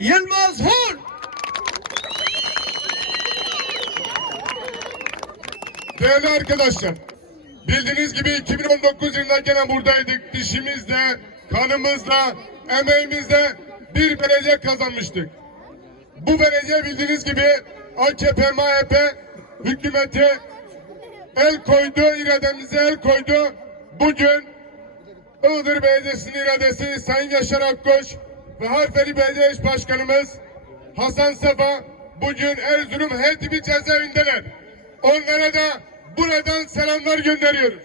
Yılmaz Hun. Değerli arkadaşlar, bildiğiniz gibi 2019 yılında gene buradaydık. Dişimizle, kanımızla, emeğimizle bir belediye kazanmıştık. Bu belediye bildiğiniz gibi AKP, MHP hükümeti el koydu, irademize el koydu. Bugün Iğdır Belediyesi'nin iradesi Sayın Yaşar Akkoç ve Harfeli Belediye İş Başkanımız Hasan Sefa bugün Erzurum Hedibi cezaevindeler. Onlara da buradan selamlar gönderiyoruz.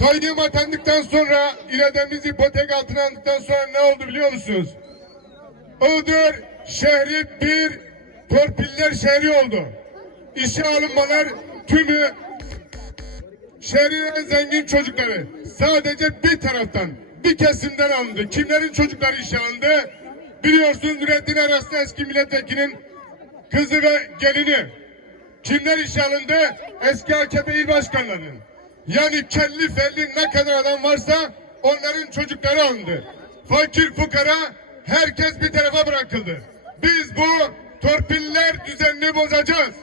Kayyum atandıktan sonra irademiz ipotek altına aldıktan sonra ne oldu biliyor musunuz? Iğdır şehri bir torpiller şehri oldu. İşe alınmalar tümü şehrin en zengin çocukları sadece bir taraftan bir kesimden alındı. Kimlerin çocukları işe alındı? Biliyorsunuz Nurettin Eraslı eski milletvekilinin kızı ve gelini. Kimler işe alındı? Eski AKP il başkanlarının. Yani kelli felli ne kadar adam varsa onların çocukları alındı. Fakir fukara herkes bir tarafa bırakıldı. Biz bu torpiller düzenini bozacağız.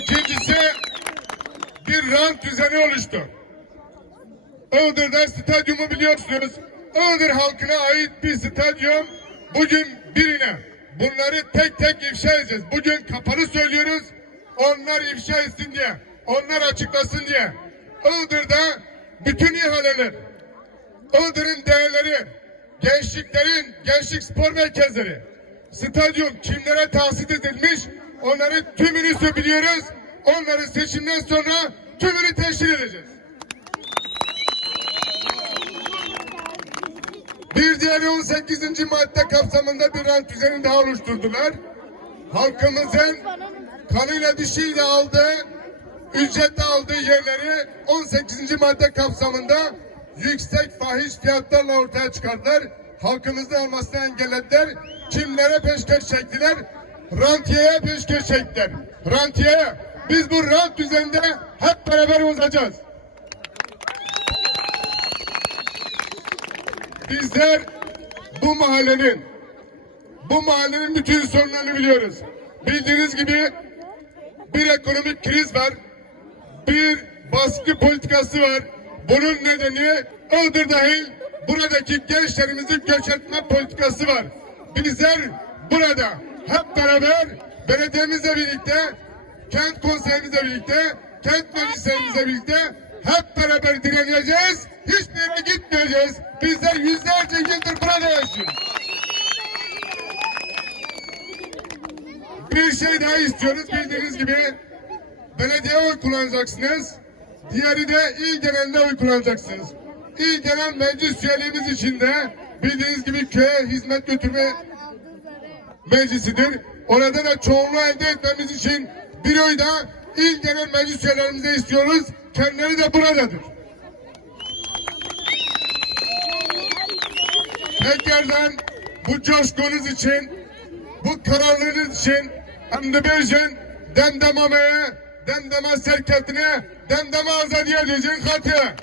İkincisi bir rant düzeni oluştu. Iğdır'da stadyumu biliyorsunuz. Iğdır halkına ait bir stadyum bugün birine. Bunları tek tek ifşa edeceğiz. Bugün kapalı söylüyoruz. Onlar ifşa etsin diye. Onlar açıklasın diye. Iğdır'da bütün ihaleler, Iğdır'ın değerleri, gençliklerin, gençlik spor merkezleri, stadyum kimlere tahsis edilmiş onları tümünü biliyoruz. Onları seçimden sonra tümünü teşkil edeceğiz. Bir diğeri 18. madde kapsamında bir rant düzeni daha oluşturdular. Halkımızın kanıyla dişiyle aldığı, ücretle aldığı yerleri 18. madde kapsamında yüksek fahiş fiyatlarla ortaya çıkardılar. Halkımızın almasını engellediler. Kimlere peşkeş çektiler? Rantiyeye peşkeş çektiler. Rantiyeye. Biz bu rant düzeninde hep beraber bozacağız. Bizler bu mahallenin bu mahallenin bütün sorunlarını biliyoruz. Bildiğiniz gibi bir ekonomik kriz var. Bir baskı politikası var. Bunun nedeni Iğdır dahil buradaki gençlerimizin göç etme politikası var. Bizler burada hep beraber belediyemizle birlikte, kent konseyimizle birlikte, kent meclislerimizle birlikte hep beraber direneceğiz. Hiçbir yere gitmeyeceğiz. Bizler yüzlerce yıldır burada yaşıyoruz. Bir şey daha istiyoruz bildiğiniz gibi. Belediye oy kullanacaksınız. Diğeri de il genelinde oy kullanacaksınız. İl genel meclis üyeliğimiz için de bildiğiniz gibi köye hizmet götürme meclisidir. Orada da çoğunluğu elde etmemiz için bir oy da il genel meclis üyelerimize istiyoruz. Kendileri de buradadır. Tekrardan bu coşkunuz için, bu kararlılığınız için hem de bir gün demdemamaya, demdeme serketine, demdeme azadiye diyeceğin katı.